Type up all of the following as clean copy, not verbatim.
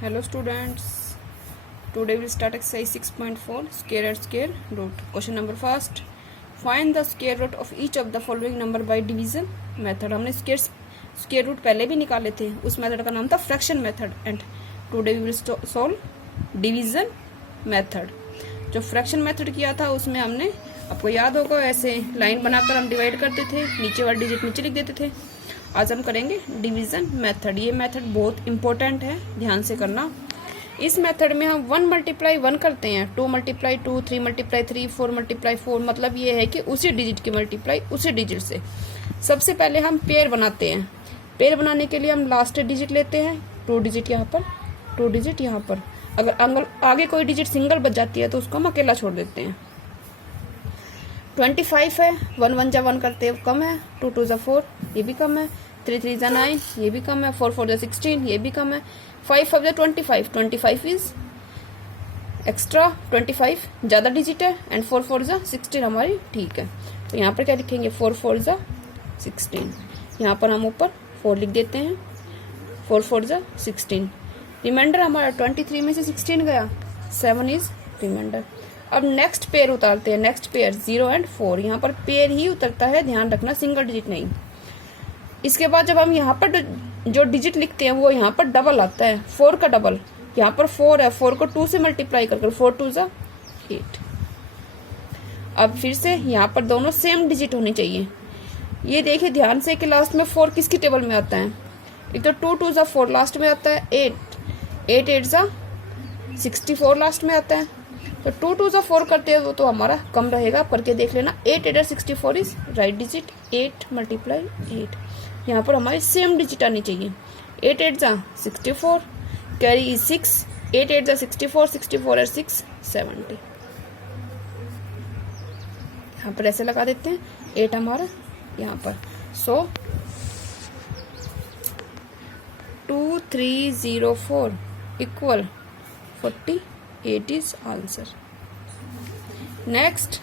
Hello students, today we'll start exercise 6.4 square and square root. Question number first, find the square root of each of the following number by division method. हमने square root पहले भी निकाले थे, उस method का नाम था fraction method and today we will solve division method. जो फ्रैक्शन मेथड किया था उसमें हमने, आपको याद होगा, ऐसे लाइन बनाकर हम डिवाइड करते थे, नीचे वाला डिजिट नीचे लिख देते थे. आज हम करेंगे डिवीज़न मेथड. ये मेथड बहुत इंपॉर्टेंट है, ध्यान से करना. इस मेथड में हम 1 × 1 करते हैं, 2 × 2, 3 × 3, 4 × 4. मतलब ये है कि उसी डिजिट की मल्टीप्लाई उसी डिजिट से. सबसे पहले हम पेयर बनाते हैं. पेयर बनाने के लिए हम लास्ट डिजिट लेते हैं, 2 डिजिट यहाँ पर, 2 डिजिट यहाँ पर. अगर आगे कोई डिजिट सिंगल बच जाती है तो उसको हम अकेला छोड़ देते हैं. 25 है, 1 1 जा 1 करते हैं, कम है. 2 2 जा 4, ये भी कम है. 3 3 जा 9, ये भी कम है. 4 4 जा 16, ये भी कम है. 5 5 जा 25, 25 इज एक्स्ट्रा. 25 ज़्यादा डिजिट है एंड 4 4 जा 16 हमारी ठीक है. तो यहाँ पर क्या लिखेंगे, 4 4 जा 16. यहाँ पर हम ऊपर 4 लिख देते हैं, 4 4 जा 16. रिमाइंडर हमारा 23 में से 16 गया, 7 इज रिमाइंडर. अब नेक्स्ट पेयर उतारते हैं. नेक्स्ट पेयर 0 और 4. यहाँ पर पेयर ही उतरता है, ध्यान रखना, सिंगल डिजिट नहीं. इसके बाद जब हम यहाँ पर जो डिजिट लिखते हैं वो यहाँ पर डबल आता है, 4 का डबल. यहाँ पर 4 है, 4 को 2 से मल्टीप्लाई कर 4 2 जा 8. अब फिर से यहाँ पर दोनों सेम डिजिट होनी चाहिए. ये देखिए ध्यान से कि लास्ट में 4 किसकी टेबल में आता है. एक तो 2 2 जा 4 लास्ट में आता है, 8 8 जा 64 लास्ट में आता है. तो 2 2 जा 4 करते हैं वो तो हमारा कम रहेगा, करके देख लेना. 8 8 64 इज राइट डिजिट. 8 × 8. यहाँ पर हमारी सेम डिजिट आनी चाहिए. 8 8 जा 64, कैरी इज 6. 8 8 जा 64, 64 और 6 70. यहाँ पर ऐसे लगा देते हैं, 8 हमारा यहाँ पर. सो 2 3 0 4 इक्वल 48 इज आंसर. नेक्स्ट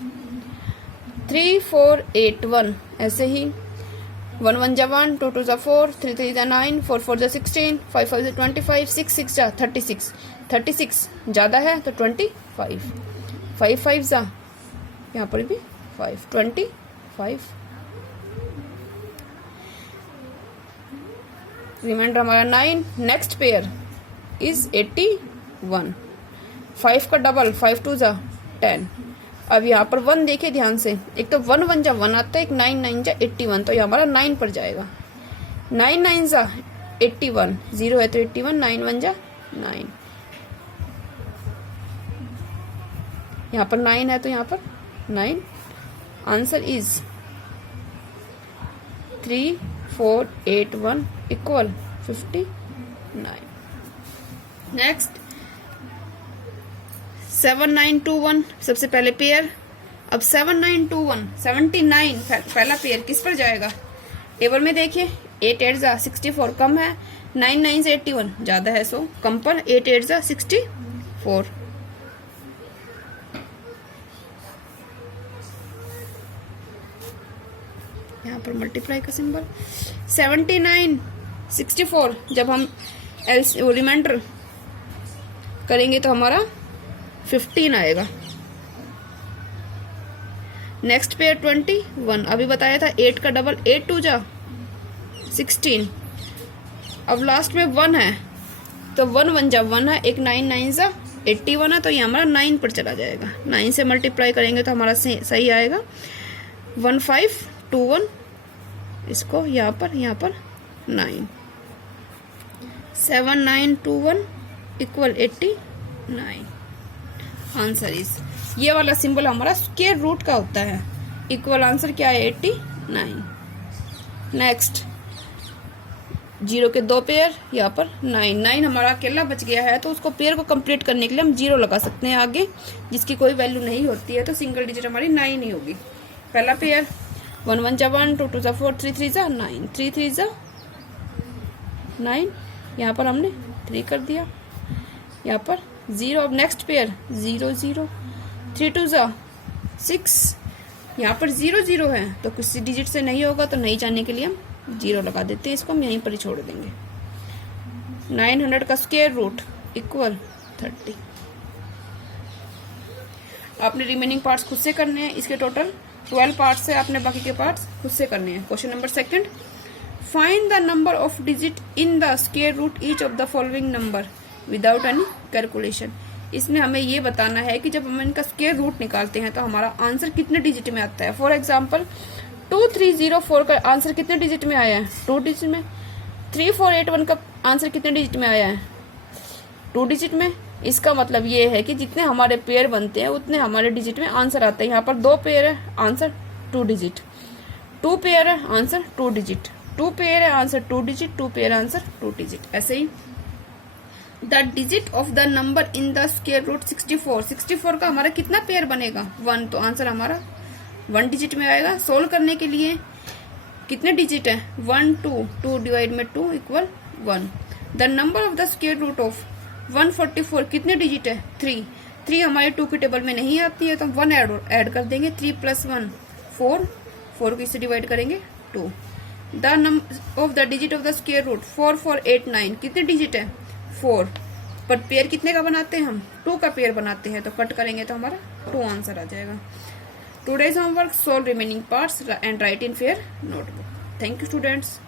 3 4 8 1. ऐसे ही 1 1 जा 1, 2 2 जा 4, 3 3 जा 9, 4 4 जा 16, 5 5 जा 25, 6 6 जा 36. 36 ज़्यादा है तो 25. 5 5 जा यहाँ पर भी 5, 25. रिमाइंडर हमारा 9. Next pair is 81. 5 का डबल, 5 2 जा 10. अब यहाँ पर 1 देखिए ध्यान से, एक तो 1 1 जा 1 आता है, एक 9 9 जा 81, तो ये हमारा 9 पर जाएगा. 9 9 जा 81, 0 है तो 81, 9 1 जा 9. यहाँ पर 9 है तो यहाँ पर 9. Answer is 3 4 8 1 equal 59. नेक्स्ट 7 9 2 1. सबसे पहले पेयर. अब 7 9 2 1 79 पहला पेयर किस पर जाएगा, टेबल में देखिए. 8 8 जा 64 कम है, 9 9 से 81 ज़्यादा है, सो कम पर 8 8 जा 64. यहाँ पर मल्टीप्लाई का सिंबल. 79 64 जब हम रिमाइंडर करेंगे तो हमारा 15 आएगा. Next pair 21. अभी बताया था 8 का डबल, 8 2 जा 16. अब लास्ट में 1 है तो 1 1 जा 1 है, एक 9 9 जा 81 है, तो ये हमारा 9 पर चला जाएगा. 9 से मल्टीप्लाई करेंगे तो हमारा सही आएगा. 1 5 2 1. इसको यहाँ पर 9. 7 9 2 1 इक्वल 89. आंसर इज, ये वाला सिंबल हमारा स्क्वायर रूट का होता है. इक्वल आंसर क्या है, 89. नेक्स्ट 0 के 2 पेयर, यहाँ पर 9 9 हमारा अकेला बच गया है, तो उसको पेयर को कंप्लीट करने के लिए हम 0 लगा सकते हैं आगे, जिसकी कोई वैल्यू नहीं होती है, तो सिंगल डिजिट हमारी 9 ही होगी. पहला पेयर 1 1 जा 1, 2 2 जा 4, 3 3 जा 9, 3 3 जा 9. यहाँ पर हमने 3 कर दिया. यहाँ पर 0. अब नेक्स्ट पेयर 0 0, 3 2 जा 6. यहाँ पर 0 0 है तो किसी डिजिट से नहीं होगा, तो नहीं जाने के लिए हम 0 लगा देते हैं. इसको हम यहीं पर ही छोड़ देंगे. 900 का स्क्वायर रूट इक्वल 30। आपने रिमेनिंग पार्ट्स खुद से करने हैं। इसके टोटल 12 पार्ट्स है, आपने बाकी के पार्ट्स खुद से करने हैं। Question number second, find the number of digit in the square root each of the following number without any calculation. इसमें हमें ये बताना है कि जब हम इनका स्क्वायर रूट निकालते हैं तो हमारा आंसर कितने डिजिट में आता है। फॉर एग्जाम्पल 2304 का आंसर कितने डिजिट में आया है, 2 डिजिट में। 3481 का आंसर कितने डिजिट में आया है, 2 डिजिट में। इसका मतलब ये है कि जितने हमारे पेयर बनते हैं उतने हमारे डिजिट में आंसर आता है। यहाँ पर 2 पेयर है, आंसर 2 डिजिट, 2 पेयर है, आंसर 2 डिजिट, 2 पेयर है, answer 2 digit, 2 pair answer 2 digit. ऐसे ही the digit of the number in the square root 64, 64 का हमारा कितना पेयर बनेगा, 1, तो आंसर हमारा 1 डिजिट में आएगा। सोल्व करने के लिए कितने डिजिट है, 1 2, 2 डिवाइड में 2 equal 1। The number of the square root of 144 कितने डिजिट है, 3, 3 हमारे 2 की टेबल में नहीं आती है तो हम 1 ऐड कर देंगे। 3 + 1 4, 4 को इससे डिवाइड करेंगे 2। The number of the digit of the square root 4489 कितने डिजिट है, 4, पर पेयर कितने का बनाते हैं हम, 2 का पेयर बनाते हैं, तो कट करेंगे तो हमारा 2 आंसर आ जाएगा। Today's homework, solve remaining parts and right in fair notebook. Thank you students.